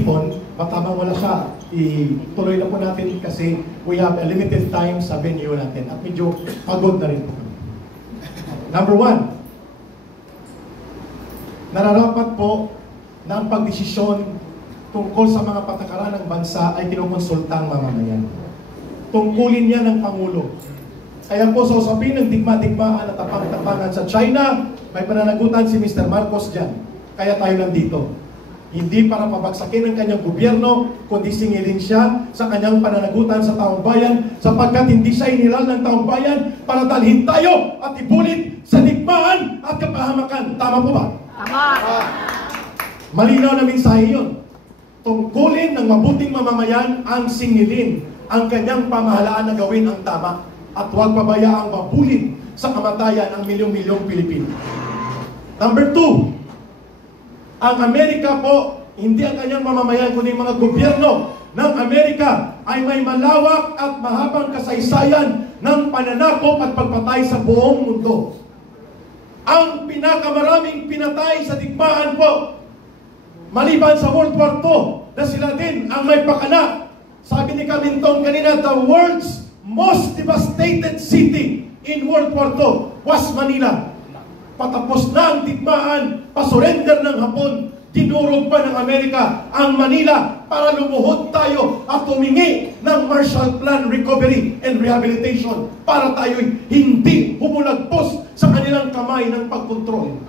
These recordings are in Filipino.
Matamang wala siya, ituloy na po natin kasi we have a limited time sa venue natin at medyo pagod na rin po kami. Number one, nararapat po na ang pagdesisyon tungkol sa mga patakaran ng bansa ay kinukonsultang mamamayan. Tungkulin niya ng Pangulo. Kaya po sa usapin ng digma-digmaan at tapang-tapangan sa China, may pananagutan si Mr. Marcos dyan. Kaya tayo nandito. Hindi para pabagsakin ang kanyang gobyerno, kundi singilin siya sa kanyang pananagutan sa taong bayan, sapagkat hindi siya inilal ng taong bayan para dalhin tayo at ibulit sa digmaan at kapahamakan. Tama po ba? Tama! Malinaw na mensahe yun. Tungkulin ng mabuting mamamayan ang singilin ang kanyang pamahalaan na gawin ang tama at huwag pabayaang mabulin sa kamatayan ang milyong-milyong Pilipino. Number two, ang Amerika po, hindi ang kanyang mamamayan, kundi mga gobyerno ng Amerika ay may malawak at mahabang kasaysayan ng pananakop at pagpatay sa buong mundo. Ang pinakamaraming pinatay sa digmaan po, maliban sa World War II, na sila din ang may pakana. Sabi ni Camintong kanina, the world's most devastated city in World War II was Manila. Patapos na ang digmaan, pasurrender ng Hapon, tinurog pa ng Amerika ang Manila para lumuhod tayo at humingi ng Marshall Plan Recovery and Rehabilitation para tayo'y hindi humulagpos sa kanilang kamay ng pagkontrol.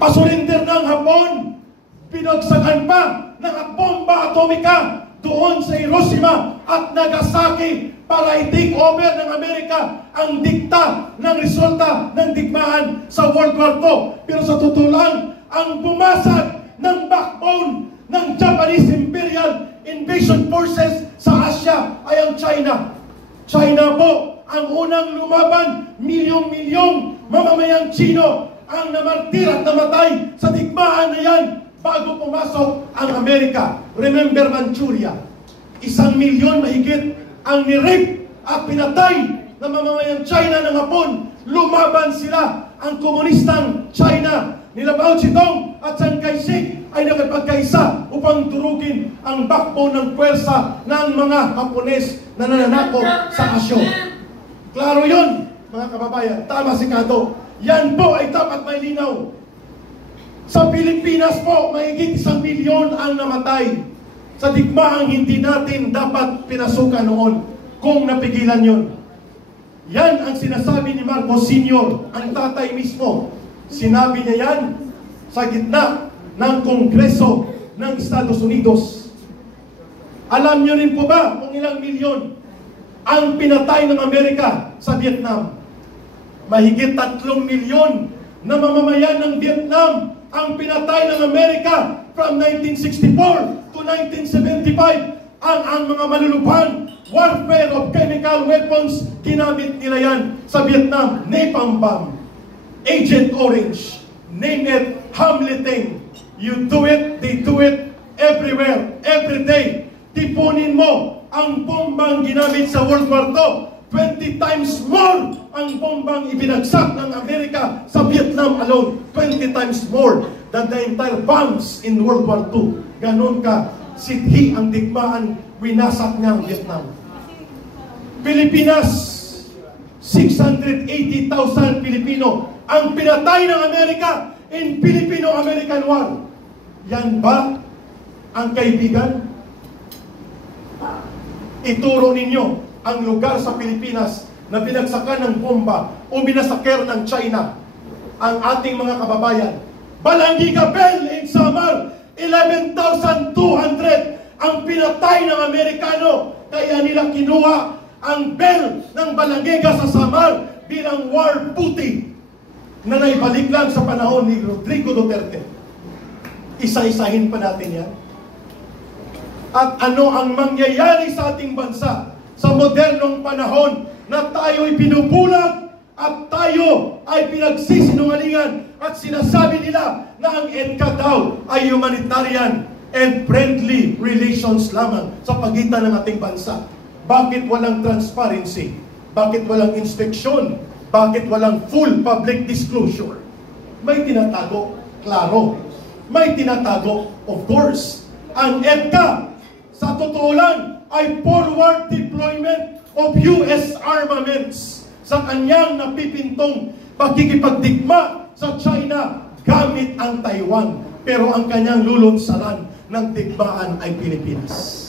Pasurrender ng Hapon, pinagsakan pa ng bomba atomika doon sa Hiroshima at Nagasaki para i-take over ng Amerika ang dikta ng resulta ng digmaan sa World War II. Pero sa totoo lang, ang bumasag ng backbone ng Japanese Imperial Invasion Forces sa Asia ay ang China. China po ang unang lumaban, milyong-milyong mamamayang Chino ang namartir at namatay sa digmaan na yan bago pumasok ang Amerika. Remember Manchuria, 1 milyon mahigit ang nirape at pinatay na mamamayang China ng Hapon. Lumaban sila. Ang komunistang China nila Mao Zedong at Chiang Kai-shek ay nakipagkaisa upang durugin ang backbone ng pwersa ng mga Hapones na nananakop sa Asyo. Klaro yun, mga kababayan. Tama si Kato. Yan po ay dapat may linaw. Sa Pilipinas po, mahigit 1 milyon ang namatay sa digmaang hindi natin dapat pinasukan noon kung napigilan yun. Yan ang sinasabi ni Marcos Sr., ang tatay mismo. Sinabi niya yan sa gitna ng Kongreso ng Estados Unidos. Alam niyo rin po ba kung ilang milyon ang pinatay ng Amerika sa Vietnam? Mahigit 3 milyon na mamamayan ng Vietnam ang pinatay ng Amerika from 1964 to 1975. Ang mga malulubhang warfare of chemical weapons, ginamit nila yan sa Vietnam. Napalm bomb, Agent Orange, name it, Hamleting. You do it, they do it everywhere, every day. Tipunin mo ang bombang ginamit sa World War II. 20 times more ang bombang ibinagsak ng Amerika sa Vietnam alone. 20 times more than the entire bombs in World War II. Ganon ka sithi ang digmaan, winasak niya ang Vietnam. Pilipinas, 680,000 Pilipino ang pinatay ng Amerika in Filipino-American War. Yan ba ang kaibigan? Ituro ninyo ang lugar sa Pilipinas na binagsakan ng bomba o binasaker ng China ang ating mga kababayan. Balanggiga Bell in Samar, 11,200 ang pinatay ng Amerikano. Kaya nila kinuha ang bell ng Balanggiga sa Samar bilang war booty na naibalik lang sa panahon ni Rodrigo Duterte. Isa-isahin pa natin yan. At ano ang mangyayari sa ating bansa sa modernong panahon na tayo'y binubulag at tayo ay pinagsisinungalingan at sinasabi nila na ang EDCA daw ay humanitarian and friendly relations lamang sa pagitan ng ating bansa. Bakit walang transparency? Bakit walang inspeksyon? Bakit walang full public disclosure? May tinatago, klaro. may tinatago. Of course, ang EDCA, sa totoo lang, ay forward deployment of US armaments sa kanyang napipintong pagkikipagdigma sa China gamit ang Taiwan. Pero ang kanyang lulunsaran ng digmaan ay Pilipinas.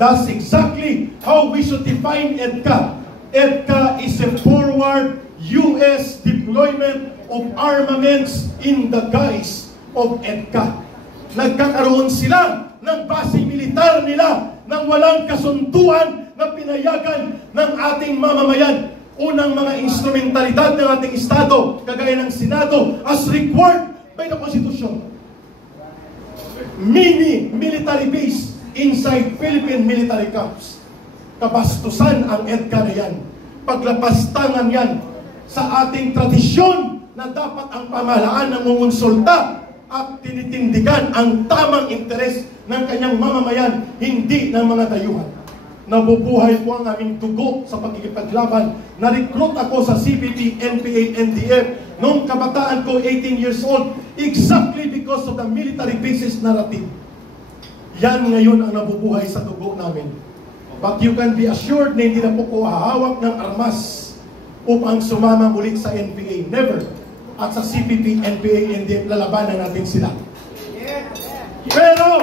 That's exactly how we should define EDCA. EDCA is a forward US deployment of armaments in the guise of EDCA. Nagkakaroon sila ng base militar nila nang walang kasunduan na pinayagan ng ating mamamayan. Unang mga instrumentalidad ng ating Estado, kagaya ng Senado, as required by the Constitution. Mini military base inside Philippine military camps. Kabastusan ang EDCA na yan. Paglapastangan yan sa ating tradisyon na dapat ang pamahalaan ng mumonsulta at tinitindigan ang tamang interes ng kanyang mamamayan, hindi ng mga dayuhan. Nabubuhay po ang aming dugo sa pagkikipaglaban. Na-recruit ako sa CPP, NPA, NDF noong kabataan ko, 18 years old, exactly because of the military basis narrative. Yan ngayon ang nabubuhay sa dugo namin. But you can be assured na hindi na po ko hahawak ng armas upang sumama muli sa NPA. Never. At sa CPP, NPA, NDF, lalabanan natin sila. Pero,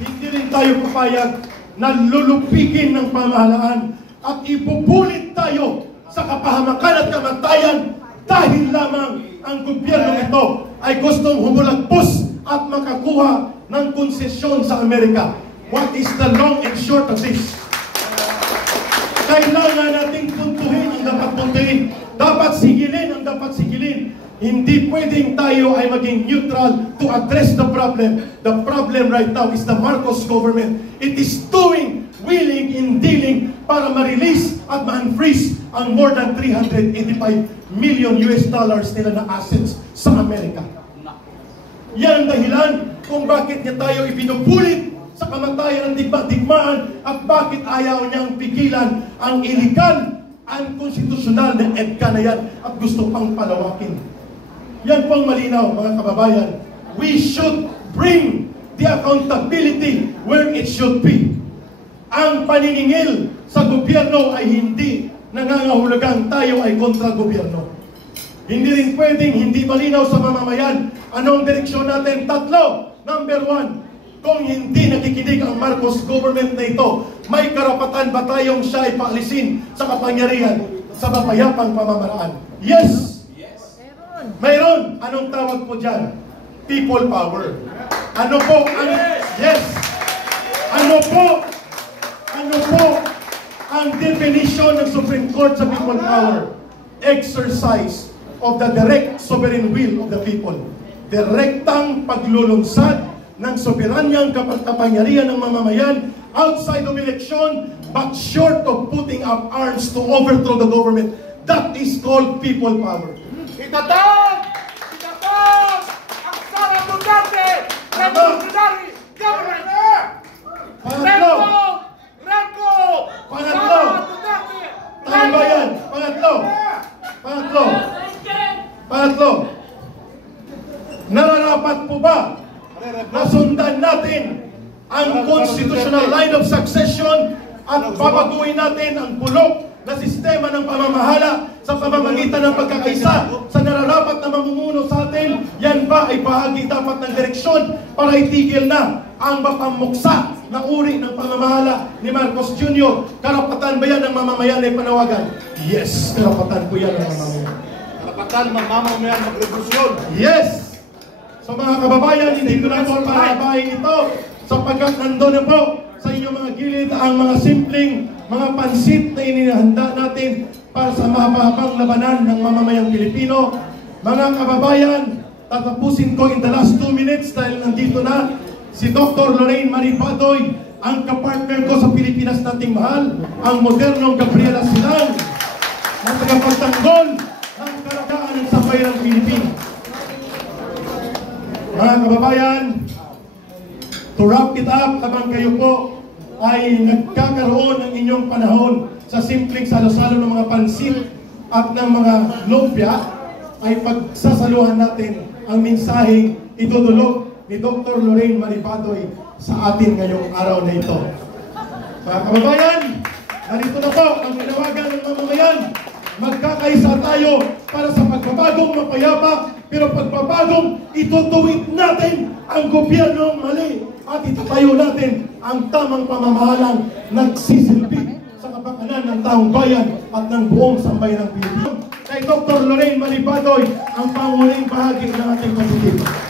hindi rin tayo papayag na lulupigin ng pamahalaan at ipupulit tayo sa kapahamakan at kamatayan dahil lamang ang gobyerno ito ay gustong humulagpos at makakuha ng konsesyon sa Amerika. What is the long and short of this? Kailangan nating puntuhin ang dapat puntuhin. Dapat sigilin ang dapat sigilin. Hindi pwedeng tayo ay maging neutral to address the problem. The problem right now is the Marcos government. It is doing, willing in dealing para ma-release at ma-unfreeze ang more than 385 million US dollars nila na assets sa Amerika. Yan ang dahilan kung bakit niya tayo ibinubulit sa kamatayan ng digmaan at bakit ayaw niyang pigilan ang illegal, unconstitutional na EDCA na yan at gusto pang palawakin. Yan pong malinaw, mga kababayan. We should bring the accountability where it should be. Ang paniningil sa gobyerno ay hindi nangangahulugang tayo ay kontra gobyerno. Hindi rin pwedeng hindi malinaw sa mamamayan. Anong direksyon natin? Tatlo. Number one, kung hindi nakikinig ang Marcos government na ito, may karapatan ba tayong siya ay paalisin sa kapangyarihan sa mapayapang pamamaraan? Yes! Mayroon. Anong tawag po dyan? People power. Ano po ang... Yes! Ano po ang definition ng Supreme Court sa people power? Exercise of the direct sovereign will of the people. Direktang paglulunsad ng soberanyang kapangyarihan ng mamamayan outside of election but short of putting up arms to overthrow the government. That is called people power. Itatag ang Sara Duterte revolutionary government. Pangatlo. Tama ba yan? Pangatlo. Nararapat po ba na sundan natin ang constitutional line of succession at babaguhin natin ang bulok na sistema ng pamamahala sa pamamagitan ng pagkakaisa sa nararapat na mamumuno sa atin? Yan ba ay bahagi dapat ng direksyon para itigil na ang mapamuksa na uri ng pamamahala ni Marcos Jr.? Karapatan ba yan ng mamamayan ay panawagan? Yes, karapatan po yan ng mamamayan. Karapatan ng mamamayan magrevolusyon. Yes! So mga kababayan, hindi ko na po pahabahin ito sapagkat nandun na po sa inyong mga gilid ang mga simpleng mga pansit na inihanda natin para sa mahabang labanan ng mamamayang Pilipino. Mga kababayan, tatapusin ko in the last 2 minutes dahil nandito na si Dr. Lorraine Marie Badoy, ang kapartner ko sa Pilipinas nating mahal, ang modernong Gabriela Silang, na tagapagtanggol ng karagaan ng sambayanang Pilipino. Mga kababayan, to wrap it up, habang kayo po ay nagkakaroon ng inyong panahon sa simpleng salo-salo ng mga pansit at ng mga lumpia, ay pagsasaluhan natin ang mensaheng idudulog ni Dr. Lorraine Maribadoy sa atin ngayong araw na ito. Mga kababayan, narito na po ang panawagan ng mamamayan. Magkakaisa tayo para sa pagbabagong mapayapa, pero pagbabagong itutuwid natin ang gobyernong mali at itatayo natin ang tamang pamamahalang nagsisilbi sa kapakanan ng taong bayan at ng buong sambayan ng Pilipinas. Kay Dr. Lorraine Maribadoy ang pangunahing bahagi ng ating pagtitipid.